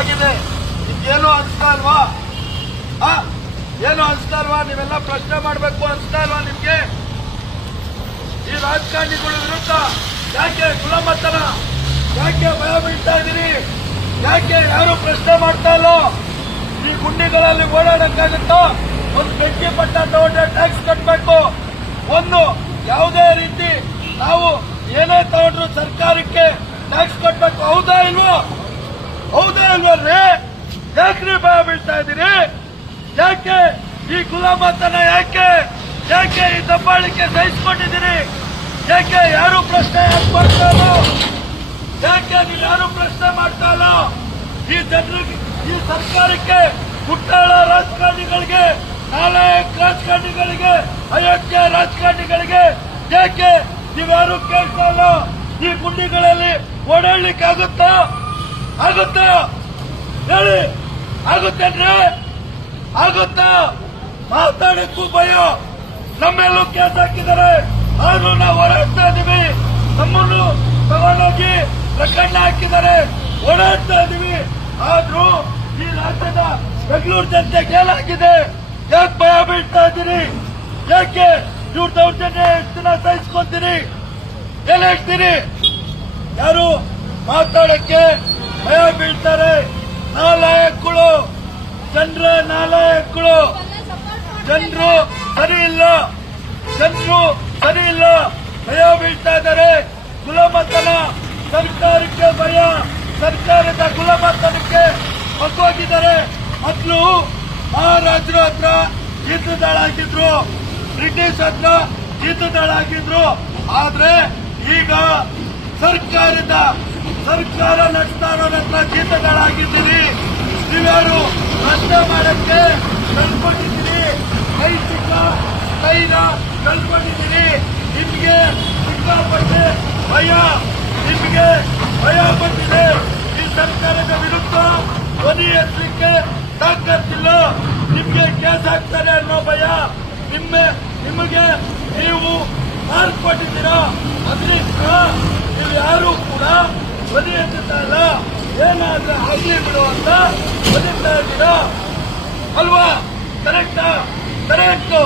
ಆಗಿದೆ. ನಿಮ್ಗೇನು ಅನ್ಸ್ತಾ ಇಲ್ವಾ? ಏನು ಅನ್ಸ್ತಾ ಇಲ್ವಾ? ನೀವೆಲ್ಲ ಪ್ರಶ್ನೆ ಮಾಡಬೇಕು ಅನ್ಸ್ತಾ ಇಲ್ವಾ ನಿಮ್ಗೆ? ಈ ರಾಜಕಾರಣಿಗಳ ವಿರುದ್ಧ ಯಾಕೆ ಗುಲಾಮತನ ಯಾಕೆ ಭಯ ಬೀಳ್ತಾ ಇದ್ದೀರಿ? ಯಾಕೆ ಯಾರು ಪ್ರಶ್ನೆ ಮಾಡ್ತಾ ಇಲ್ಲ? ಈ ಗುಂಡಿಗಳಲ್ಲಿ ಓಡಾಡಕ್ಕಾಗುತ್ತಾ? ಒಂದು ಬೆಂಕಿ ಪಟ್ಟ ತಗೊಂಡ್ರೆ ಟ್ಯಾಕ್ಸ್ ಕಟ್ಟಬೇಕು ಒಂದು ಯಾವುದೇ ರೀತಿ ನಾವು ಏನೇ ತಗೊಂಡ್ರು ಸರ್ಕಾರಕ್ಕೆ ಟ್ಯಾಕ್ಸ್ ಕಟ್ಟಬೇಕು ಹೌದಾ ಇಲ್ವೋ? ಹೌದಾ ಅಲ್ವಲ್ರಿ ಯಾಕ್ರಿ ಭಯ ಬೀಳ್ತಾ ಇದ್ದೀರಿ? ಯಾಕೆ? ಈ ಗುಲಾಮತನ ಯಾಕೆ? ಯಾಕೆ ಈ ದಬ್ಬಾಳಿಕೆ ಸಹಿಸ್ಕೊಂಡಿದ್ದೀರಿ? ಯಾಕೆ ಯಾರು ಪ್ರಶ್ನೆ ಯಾಕೆ ಇಲ್ಲ? ಯಾಕೆ ನೀವು ಯಾರು ಪ್ರಶ್ನೆ ಮಾಡ್ತಾ ಇಲ್ಲ? ಈ ಜನರಿಗೆ, ಈ ಸರ್ಕಾರಕ್ಕೆ ಹುಟ್ಟಾಳ ರಾಜಕಾರಣಿಗಳಿಗೆ, ನಾಳೆ ರಾಜಕಾರಣಿಗಳಿಗೆ ಅಯೋಗ್ಯ ರಾಜಕಾರಣಿಗಳಿಗೆ ಯಾಕೆ ನೀವ್ಯಾರು ಕೇಳ್ತಾ ಇಲ್ಲ? ಈ ಗುಂಡಿಗಳಲ್ಲಿ ಓಡಾಡ್ಲಿಕ್ಕೆ ಆಗುತ್ತಾ ಆಗುತ್ತಾ? ಹೇಳಿ. ಆಗುತ್ತೇನ್ರಿ ಆಗುತ್ತಾ? ಮಾತಾಡಕ್ಕೂ ಭಯ. ನಮ್ಮೆಲ್ಲೂ ಕೇಸ್ ಹಾಕಿದ್ದಾರೆ. ಆದ್ರೂ ನಾವು ಓಡಾಡ್ತಾ ಇದೀವಿ. ನಮ್ಮನ್ನು ತಗೊಂಡೋಗಿ ಪ್ರಕರಣ ಹಾಕಿದ್ದಾರೆ. ಓಡಾಡ್ತಾ ಇದೀವಿ. ಆದ್ರೂ ಈ ರಾಜ್ಯದ ಬೆಂಗಳೂರು ಜನತೆ ಏನಾಗಿದೆ? ಯಾಕೆ ಭಯ ಬೀಳ್ತಾ ಇದ್ದೀರಿ? ಯಾಕೆ ಇವ್ರ ದೌರ್ಜನ್ಯ ಎಷ್ಟು ದಿನ ಸಹಿಸ್ಕೊಂತೀರಿ? ಏನ್ ಹೇಳ್ತೀರಿ? ಯಾರು ಮಾತಾಡಕ್ಕೆ ಭಯ ಬೀಳ್ತಾರೆ ನಾಲಾಯಕಗಳು ಜನರ ನಾಲಾಯಕಗಳು ಜನರು ಸರಿ ಇಲ್ಲ. ಜನರು ಸರಿ ಇಲ್ಲ. ಭಯ ಬೀಳ್ತಾ ಇದ್ದಾರೆ. ಕುಲಮತನ ಸರ್ಕಾರಕ್ಕೆ ಭಯ. ಸರ್ಕಾರದ ಕುಲಮತನಕ್ಕೆ ಮಗ್ಗೋಗಿದ್ದಾರೆ. ಮೊದಲು ಮಹಾರಾಜರ ಹತ್ರ ಜೀತದಾಳಾಗಿದ್ರು. ಬ್ರಿಟಿಷ್ ಹತ್ರ ಜೀತದಾಳಾಗಿದ್ರು. ಆದ್ರೆ ಈಗ ಸರ್ಕಾರದ ಸರ್ಕಾರ ನಡೆಸ್ತಾ ಹತ್ರ ಜೀತಗಳಾಗಿದ್ದೀರಿ ನೀವ್ಯಾರು ರಸ್ತೆ ಮಾಡಕ್ಕೆ ಕಳ್ಕೊಂಡಿದ್ದೀರಿ? ಕೈ ಚಿಕ್ಕ ಕೈನ ಕಳ್ಕೊಂಡಿದ್ದೀರಿ? ನಿಮ್ಗೆ ಸಿಕ್ಕಾಪಟ್ಟೆ ಭಯ, ನಿಮ್ಗೆ ಭಯ ಬಂದಿದೆ. ಈ ಸರ್ಕಾರದ ವಿರುದ್ಧ ಧ್ವನಿ ಎತ್ತಲಿಕ್ಕೆ ತಾಕತ್ತಿಲ್ಲ ನಿಮ್ಗೆ ಕೇಸ್ ಹಾಕ್ತಾರೆ ಅನ್ನೋ ಭಯ ನಿಮ್ಮ, ನಿಮಗೆ ನೀವು ಮಾರ್ಪಟ್ಟಿದ್ದೀರಾ? ಅದರಿಂದ ನೀವು ಯಾರು ಕೂಡ ಧ್ವನಿ ಎತ್ತುತ್ತಾ ಇಲ್ಲ ಏನಾದ್ರೆ ಆಗ್ಲಿ ಬಿಡು ಅಂತ ಬದುಕ್ತಾ ಇದ್ದೀರಾ ಅಲ್ವಾ ಕರೆಕ್ಟು ಕರೆಕ್ಟು